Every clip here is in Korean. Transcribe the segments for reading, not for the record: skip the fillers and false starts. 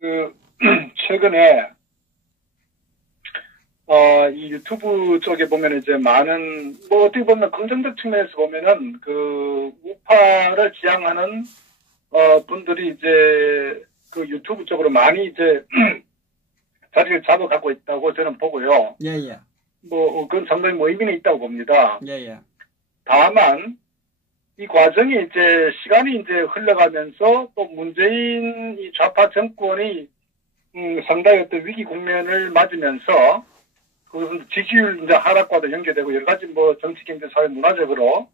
그, 최근에, 이 유튜브 쪽에 보면 이제 많은, 뭐 어떻게 보면 긍정적 측면에서 보면은 그 우파를 지향하는, 분들이 이제 그 유튜브 쪽으로 많이 이제 자리를 잡아가고 있다고 저는 보고요. 예, 예. 뭐, 그건 상당히 뭐 의미는 있다고 봅니다. 예, 예. 다만, 이 과정이 이제 시간이 이제 흘러가면서 또 문재인 이 좌파 정권이 상당히 어떤 위기 국면을 맞으면서 그것은 지지율 이제 하락과도 연계되고 여러 가지 뭐 정치, 경제, 사회, 문화적으로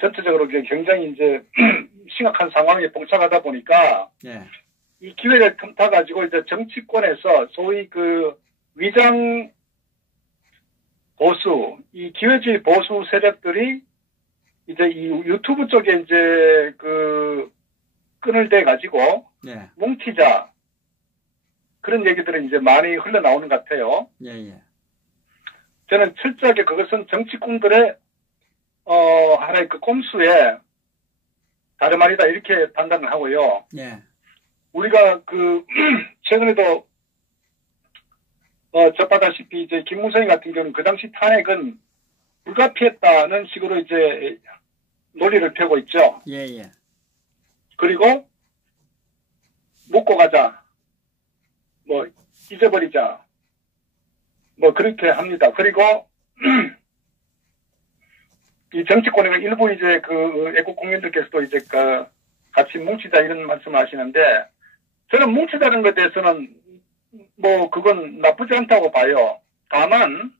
전체적으로 굉장히 이제 심각한 상황에 봉착하다 보니까 예. 이 기회를 틈타 가지고 이제 정치권에서 소위 그 위장 보수, 이 기회주의 보수 세력들이 이제 이 유튜브 쪽에 이제 그 끈을 대 가지고 예. 뭉치자 그런 얘기들은 이제 많이 흘러나오는 것 같아요. 예, 예. 저는 철저하게 그것은 정치꾼들의 하나의 그 꼼수에 다름 아니다 이렇게 판단을 하고요. 예. 우리가 그 최근에도 접하다시피 이제 김무성 같은 경우는 그 당시 탄핵은 불가피했다는 식으로 이제 논리를 펴고 있죠. 예, 예. 그리고 묻고 가자, 뭐 잊어버리자, 뭐 그렇게 합니다. 그리고 이 정치권의 일부 이제 그 애국 국민들께서도 이제 그 같이 뭉치자 이런 말씀하시는데 저는 뭉치자는 것에 대해서는 뭐 그건 나쁘지 않다고 봐요. 다만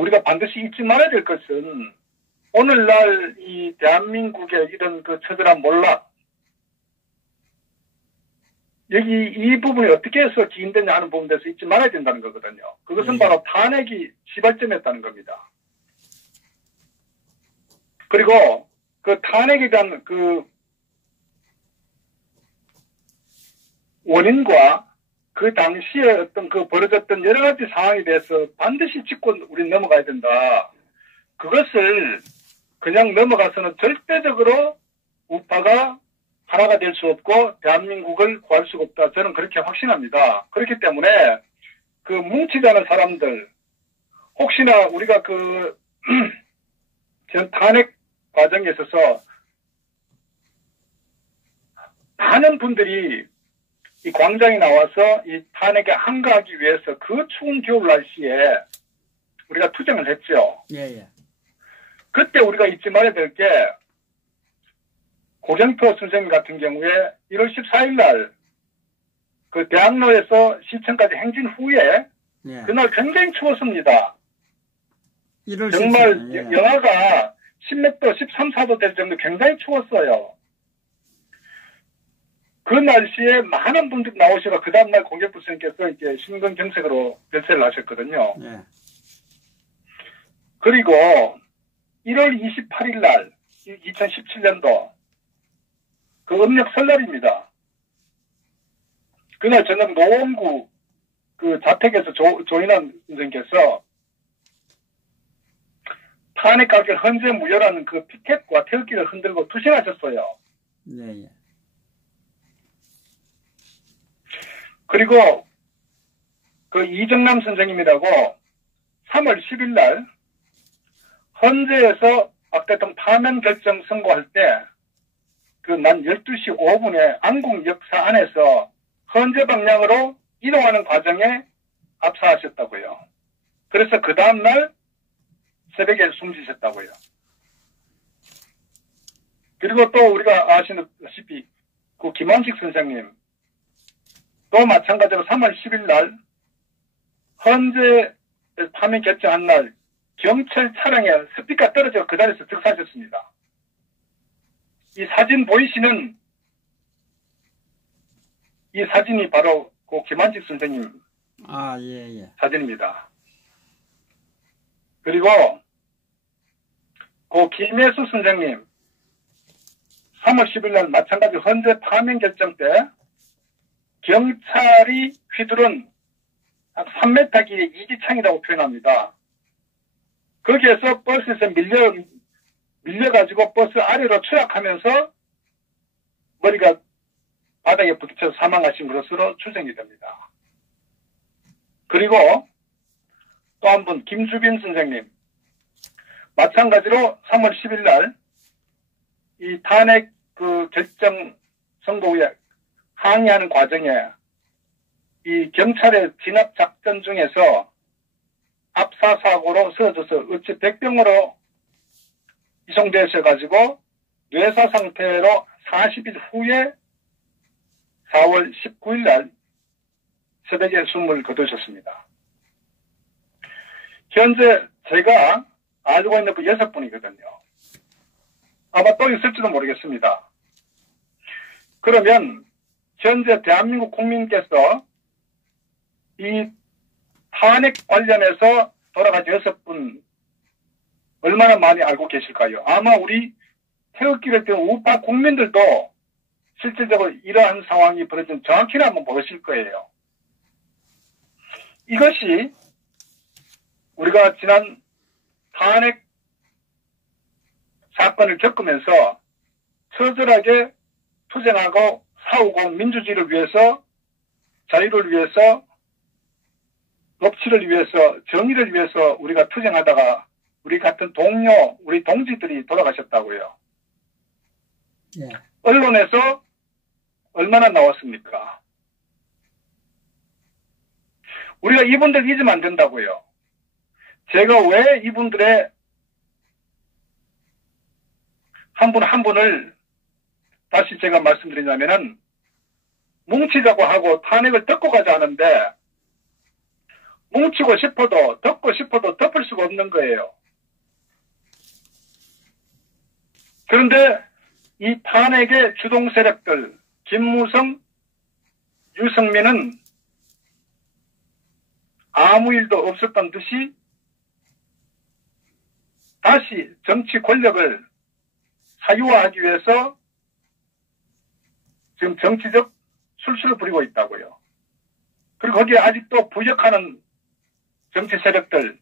우리가 반드시 잊지 말아야 될 것은 오늘날 이 대한민국의 이런 그 처절한 몰락 여기 이 부분이 어떻게 해서 기인되냐 하는 부분에서 잊지 말아야 된다는 거거든요. 그것은 바로 탄핵이 시발점이었다는 겁니다. 그리고 그 탄핵에 대한 그 원인과 그 당시에 어떤 그 벌어졌던 여러 가지 상황에 대해서 반드시 짚고 우리는 넘어가야 된다. 그것을 그냥 넘어가서는 절대적으로 우파가 하나가 될 수 없고 대한민국을 구할 수가 없다. 저는 그렇게 확신합니다. 그렇기 때문에 그 뭉치자는 사람들 혹시나 우리가 그 전 탄핵 과정에 있어서 많은 분들이 이 광장에 나와서 이 탄핵에 항거하기 위해서 그 추운 겨울 날씨에 우리가 투쟁을 했죠. 예, 예. 그때 우리가 잊지 말아야 될 게 고경표 선생님 같은 경우에 1월 14일 날 그 대학로에서 시청까지 행진 후에 예. 그날 굉장히 추웠습니다. 1월 정말 14일, 예. 영하가 10몇 도, 13, 4도 될 정도 굉장히 추웠어요. 그 날씨에 많은 분들이 나오시고 그 다음날 고경표 선생님께서 이제 심근경색으로 별세를 하셨거든요. 예. 그리고 1월 28일 날 2017년도 그 음력 설날입니다. 그날 저녁 노원구 그 자택에서 조인환 선생님께서 탄핵 가결 헌재 무효라는 그 피켓과 태극기를 흔들고 투신하셨어요. 예, 예. 그리고 그 이정남 선생님이라고 3월 10일 날 헌재에서 박 대통령 파면 결정 선고할 때 그 난 12시 5분에 안국 역사 안에서 헌재 방향으로 이동하는 과정에 압사하셨다고요. 그래서 그 다음날 새벽에 숨지셨다고요. 그리고 또 우리가 아시다시피 그 김원식 선생님 또 마찬가지로 3월 10일 날 헌재 파면 결정한 날 경찰 차량에 스피커 떨어져 그 자리에서 즉사하셨습니다. 이 사진 보이시는 이 사진이 바로 그 김한식 선생님 아, 예, 예. 사진입니다. 그리고 그 김혜수 선생님 3월 10일 날 마찬가지 헌재 파면 결정 때 경찰이 휘두른 한 3m 길이의 이지창이라고 표현합니다. 거기에서 버스에서 밀려가지고 버스 아래로 추락하면서 머리가 바닥에 부딪혀 사망하신 것으로 추정이 됩니다. 그리고 또 한 분 김주빈 선생님 마찬가지로 3월 10일 날 이 탄핵 그 결정 선고 후에 항의하는 과정에 이 경찰의 진압 작전 중에서 압사 사고로 쓰러져서 어찌 백병으로 이송되셔 가지고 뇌사 상태로 40일 후에 4월 19일 날 새벽에 숨을 거두셨습니다. 현재 제가 알고 있는 그 6분이거든요. 아마 또 있을지도 모르겠습니다. 그러면 현재 대한민국 국민께서 이 탄핵 관련해서 돌아가신 6분 얼마나 많이 알고 계실까요? 아마 우리 태극기를 든 우파 국민들도 실질적으로 이러한 상황이 벌어진 정확히는 한번 모르실 거예요. 이것이 우리가 지난 탄핵 사건을 겪으면서 처절하게 투쟁하고 싸우고 민주주의를 위해서 자유를 위해서 법치를 위해서 정의를 위해서 우리가 투쟁하다가 우리 같은 동료 우리 동지들이 돌아가셨다고요. 예. 언론에서 얼마나 나왔습니까? 우리가 이분들 잊으면 안 된다고요. 제가 왜 이분들의 한 분 한 분을 다시 제가 말씀드리냐면은 뭉치자고 하고 탄핵을 덮고 가자 하는데 뭉치고 싶어도 덮고 싶어도 덮을 수가 없는 거예요. 그런데 이 탄핵의 주동 세력들 김무성, 유승민은 아무 일도 없었던 듯이 다시 정치 권력을 사유화하기 위해서 지금 정치적 술수를 부리고 있다고요. 그리고 거기에 아직도 부역하는 정치 세력들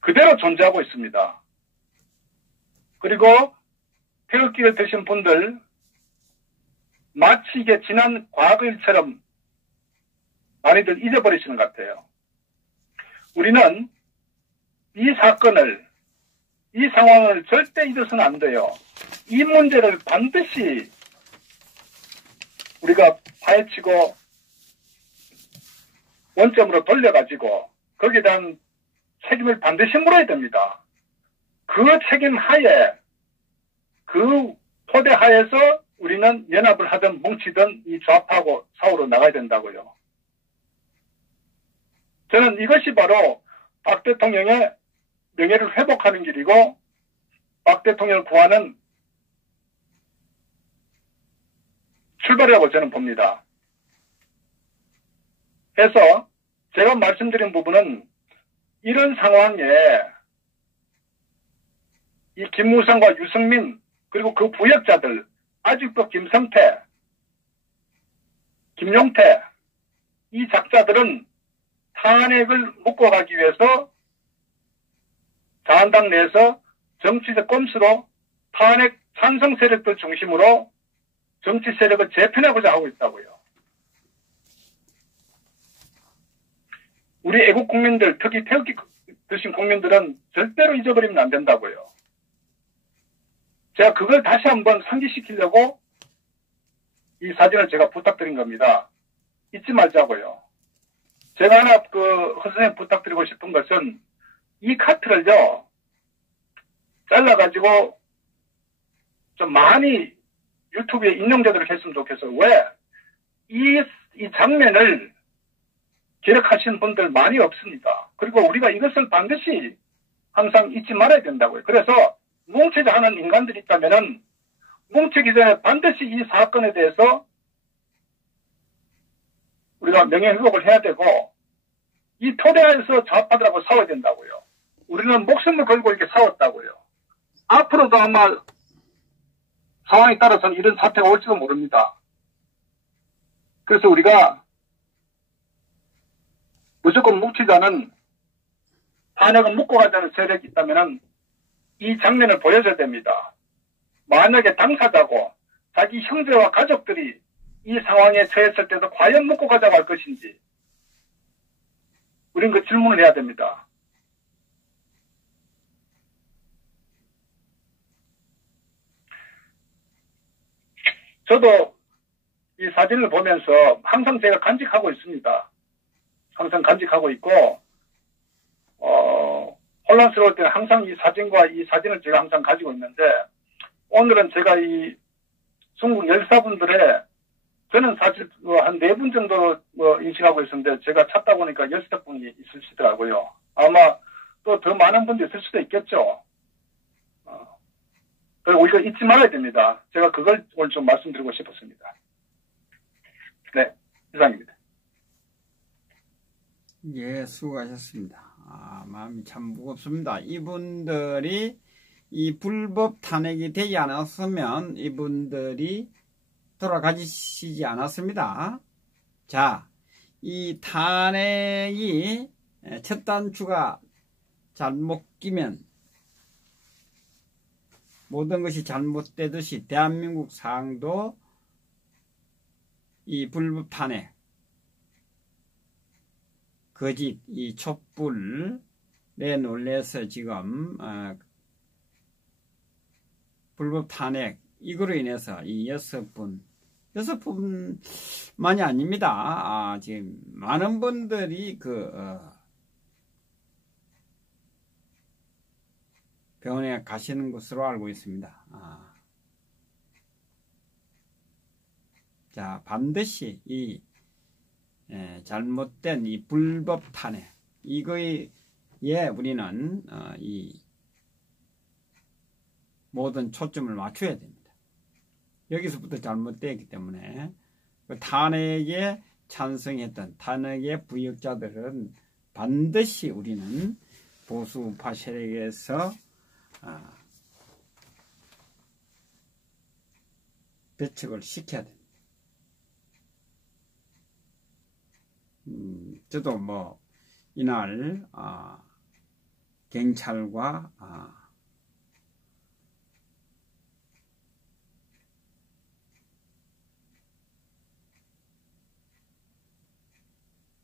그대로 존재하고 있습니다. 그리고 태극기를 드신 분들 마치 이게 지난 과거일처럼 많이들 잊어버리시는 것 같아요. 우리는 이 사건을 이 상황을 절대 잊어서는 안 돼요. 이 문제를 반드시 우리가 파헤치고 원점으로 돌려가지고 거기에 대한 책임을 반드시 물어야 됩니다. 그 책임 하에 그 토대 하에서 우리는 연합을 하든 뭉치든 이 좌파하고 싸우러 나가야 된다고요. 저는 이것이 바로 박 대통령의 명예를 회복하는 길이고 박 대통령을 구하는 출발이라고 저는 봅니다. 그래서 제가 말씀드린 부분은 이런 상황에 이 김무성과 유승민 그리고 그 부역자들 아직도 김성태, 김용태 이 작자들은 탄핵을 묶어가기 위해서 자한당 내에서 정치적 꼼수로 탄핵 찬성 세력들 중심으로 정치 세력을 재편하고자 하고 있다고요. 우리 애국 국민들, 특히 태극기 드신 국민들은 절대로 잊어버리면 안 된다고요. 제가 그걸 다시 한번 상기시키려고 이 사진을 제가 부탁드린 겁니다. 잊지 말자고요. 제가 하나 허 선생님 부탁드리고 싶은 것은 이 카트를요, 잘라가지고 좀 많이 유튜브에 인용되도록 했으면 좋겠어요. 왜? 이 장면을 기록하시는 분들 많이 없습니다. 그리고 우리가 이것을 반드시 항상 잊지 말아야 된다고요. 그래서 뭉치자 하는 인간들이 있다면은 뭉치기 전에 반드시 이 사건에 대해서 우리가 명예회복을 해야 되고 이 토대에서 좌파들하고 싸워야 된다고요. 우리는 목숨을 걸고 이렇게 싸웠다고요. 앞으로도 아마 상황에 따라서는 이런 사태가 올지도 모릅니다. 그래서 우리가 무조건 뭉치자는 탄핵을 묶고 가자는 세력이 있다면 이 장면을 보여줘야 됩니다. 만약에 당사자고 자기 형제와 가족들이 이 상황에 처했을 때도 과연 먹고 가자고 할 것인지 우린 그 질문을 해야 됩니다. 저도 이 사진을 보면서 항상 제가 간직하고 있습니다. 항상 간직하고 있고 혼란스러울 때는 항상 이 사진과 이 사진을 제가 항상 가지고 있는데 오늘은 제가 이 중국 열사분들의 저는 사실 한 4분 정도 인식하고 있었는데 제가 찾다 보니까 15분이 있으시더라고요. 아마 또 더 많은 분들이 있을 수도 있겠죠. 그리고 우리가 잊지 말아야 됩니다. 제가 그걸 오늘 좀 말씀드리고 싶었습니다. 네, 이상입니다. 예, 수고하셨습니다. 마음이 참 무겁습니다. 이분들이 이 불법 탄핵이 되지 않았으면 이분들이 돌아가시지 않았습니다. 자, 이 탄핵이 첫 단추가 잘못 끼면 모든 것이 잘못되듯이 대한민국 상도 이 불법 탄핵, 거짓, 이 촛불에 놀래서 지금 불법 탄핵 이거로 인해서 이 6분만이 아닙니다. 지금 많은 분들이 병원에 가시는 것으로 알고 있습니다. 자, 반드시 이 잘못된 이 불법 탄핵 이거에 우리는 이 모든 초점을 맞춰야 됩니다. 여기서부터 잘못되었기 때문에 그 탄핵에 찬성했던 탄핵의 부역자들은 반드시 우리는 보수 우파 세력에서 배척을 시켜야 됩니다. 저도 이날 경찰과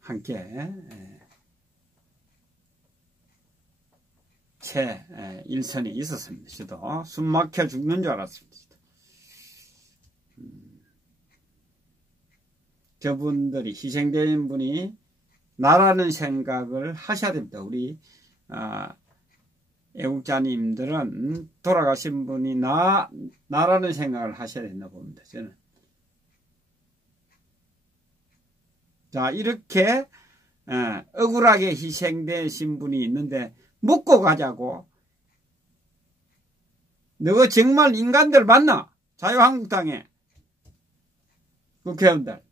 함께 제 일선이 있었습니다. 저도 숨 막혀 죽는 줄 알았습니다. 저분들이 희생된 분이 나라는 생각을 하셔야 됩니다. 우리 애국자님들은 돌아가신 분이 나라는 생각을 하셔야 된다 봅니다. 저는. 자, 이렇게 억울하게 희생되신 분이 있는데 먹고 가자고. 너 정말 인간들 맞나? 자유한국당에 국회의원들.